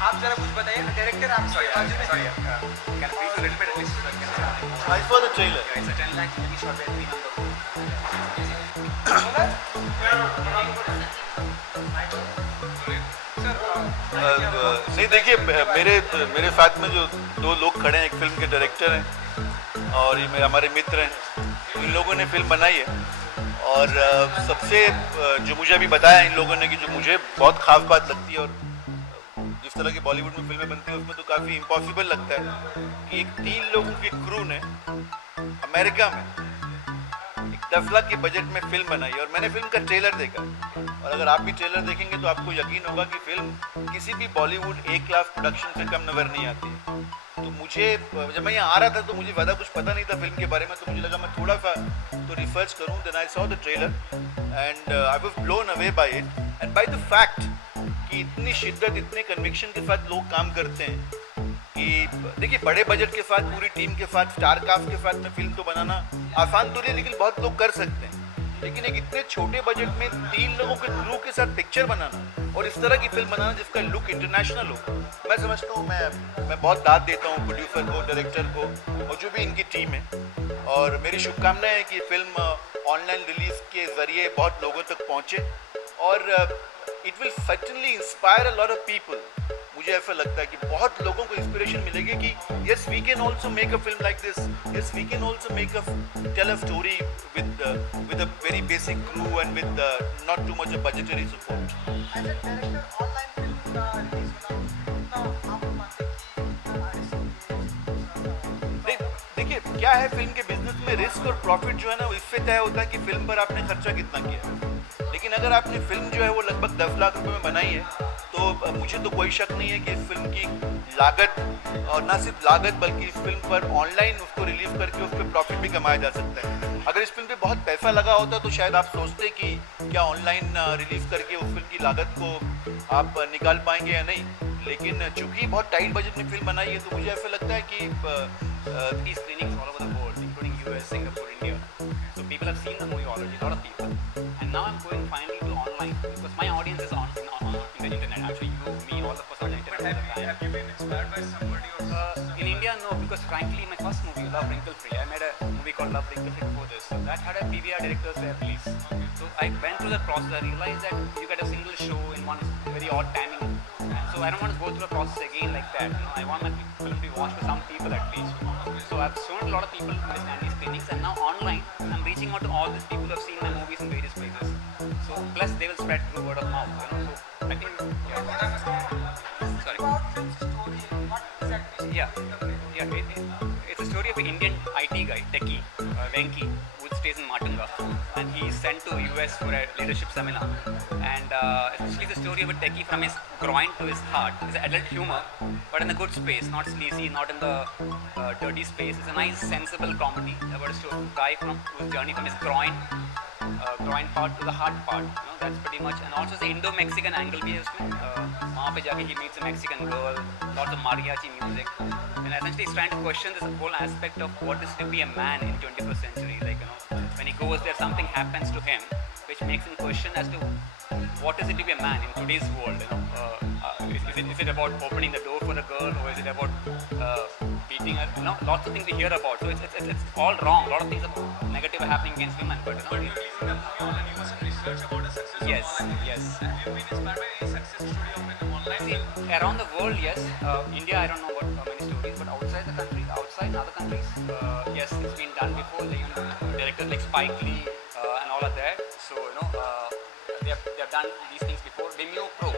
आप जरा कुछ बताइए ना, डायरेक्टर आप sorry can please a little bit at least I saw the trailer. it's a 10 lakh movie shot by 3 नहीं देखिए, मेरे साथ में जो दो लोग खड़े हैं, एक फिल्म के डायरेक्टर हैं और ये हमारे मित्र हैं। इन लोगों ने फिल्म बनाई है और सबसे जो मुझे अभी बताया इन लोगों ने कि जो मुझे बहुत खास बात लगती है और जिस तरह की बॉलीवुड में फिल्में बनती हैं उसमें तो काफ़ी इम्पॉसिबल लगता है कि एक 3 लोगों की क्रू ने अमेरिका में 10 लाख के बजट में फिल्म बनाई और मैंने फिल्म का ट्रेलर देखा और अगर आप भी ट्रेलर देखेंगे तो आपको यकीन होगा कि फिल्म किसी भी बॉलीवुड A क्लास प्रोडक्शन से कम नज़र नहीं आती है। तो मुझे जब मैं यहाँ आ रहा था तो मुझे ज़्यादा कुछ पता नहीं था फिल्म के बारे में, तो मुझे लगा मैं थोड़ा सा तो रिसर्च करूँ। Then I saw the trailer and I was blown away by it and by the fact कि इतनी शिद्दत, इतने कन्विक्शन के साथ लोग काम करते हैं कि देखिए बड़े बजट के साथ, पूरी टीम के साथ, स्टार कास्ट के साथ में फिल्म तो बनाना आसान तो नहीं, लेकिन बहुत लोग कर सकते हैं। लेकिन एक इतने छोटे बजट में 3 लोगों के क्रू के साथ पिक्चर बनाना और इस तरह की फिल्म बनाना जिसका लुक इंटरनेशनल हो, मैं समझता हूँ मैं बहुत दाद देता हूँ प्रोड्यूसर को, डायरेक्टर को और जो भी इनकी टीम है। और मेरी शुभकामनाएं हैं कि फिल्म ऑनलाइन रिलीज के ज़रिए बहुत लोगों तक पहुँचे और it will certainly inspire a lot of people. मुझे ऐसा लगता है कि बहुत लोगों को इंस्पिरेशन मिलेगी कि yes we can also make a film like this, yes we can also make a tell a story with a very basic crew and with not too much of budgetary support. As a director, online film release होना कितना आप मानते हैं कि देखिए क्या है, film के बिजनेस में रिस्क और प्रॉफिट जो है ना इससे तय होता है कि फिल्म पर आपने खर्चा कितना किया। लेकिन अगर आपने फिल्म जो है वो लगभग 10 लाख रुपए में बनाई है तो मुझे तो कोई शक नहीं है कि इस फिल्म की लागत और ना सिर्फ लागत बल्कि इस फिल्म पर ऑनलाइन उसको रिलीज करके उस पर प्रॉफिट भी कमाया जा सकता है। अगर इस फिल्म पे बहुत पैसा लगा होता तो शायद आप सोचते कि क्या ऑनलाइन रिलीज करके उस फिल्म की लागत को आप निकाल पाएंगे या नहीं। लेकिन चूंकि बहुत टाइट बजट में फिल्म बनाई है तो मुझे ऐसा लगता है कि these screenings all over the world, including US, Singapore, India. So people have seen the movie already, a lot of people. And now I'm going finally to online because my audience is on the internet. Actually, you, me, all of us are on the internet. Have you been inspired by somebody or In India, no, because frankly, my first movie, Love Wrinkle Free, I made a movie called Love Wrinkle Free before this. So that had a PVR director's release. So I went through that process. I realized that you get a single show in one very odd timing. So I don't want to go through the process again like that. You know, I want my film to be watched by some people at least. So I've shown a lot of people in these screenings, and now online I'm reaching out to all these people who have seen my movies in various places. So plus they will spread through word of mouth. You know, so I think sorry. about film story, what exactly? Yeah. It's a story of an Indian IT guy, techie, Venki, who stays in Matunga, and he's sent to US for a leadership seminar. And essentially, it's a story of a techie from his groin to his heart. It's an adult humor, but in a good space, not sleazy, not in the dirty space. It's a nice, sensible comedy about a guy whose journey from his groin part to the heart part. You know, that's pretty much. And also, the Indo-Mexican angle भी है उसमें. वहाँ पे जाके he meets a Mexican girl, lots of mariachi music, and essentially he's trying to question this whole aspect of what is to be a man in 21st century. Like, you know, when he goes there, something happens to him, which makes him question as to what is it to be a man in today's world. You know, is it about opening the door for a girl, or is it about beating her? You know, lots of things we hear about. So it's all wrong. A lot of things are negative are happening against women, but you know, releasing the movie online, you must have researched about a success yes, of online. yes. Have you been inspired by any success story of an online See, film? around the world, yes. India, I don't know what many stories, but outside the country, outside in other countries, yes, it's been done before. Like, you know, directors like Spike Lee and all of that. So you know, they have done these things before. Vimeo Pro,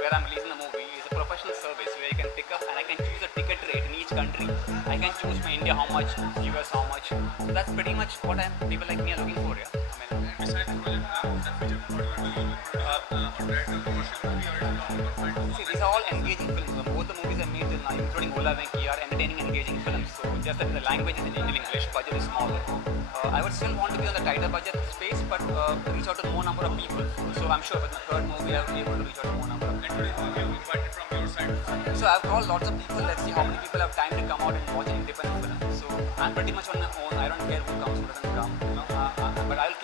where I'm releasing the movie, is a professional service where you can pick up and I can choose a ticket rate in each country. I can choose for India how much, US how much. So that's pretty much what people like me are looking for. Yeah. I mean, Besides the project, the future, what you are doing or direct a commercial movie or a long format? see, these are all engaging films. Both the movies I made till now, including Ola Venki, are entertaining, engaging films. So just that the language is in English, budget is smaller. I would still want to be on the tighter budget space, but reach out to more number of people. So I'm sure with my third movie, I'll be able to reach out to more number of people. And today, you invited from your side. So I've called lots of people. Let's see how many people have time to come out and watch an independent film. So I'm pretty much on my own. I don't care who comes, who doesn't come. You know, but I'll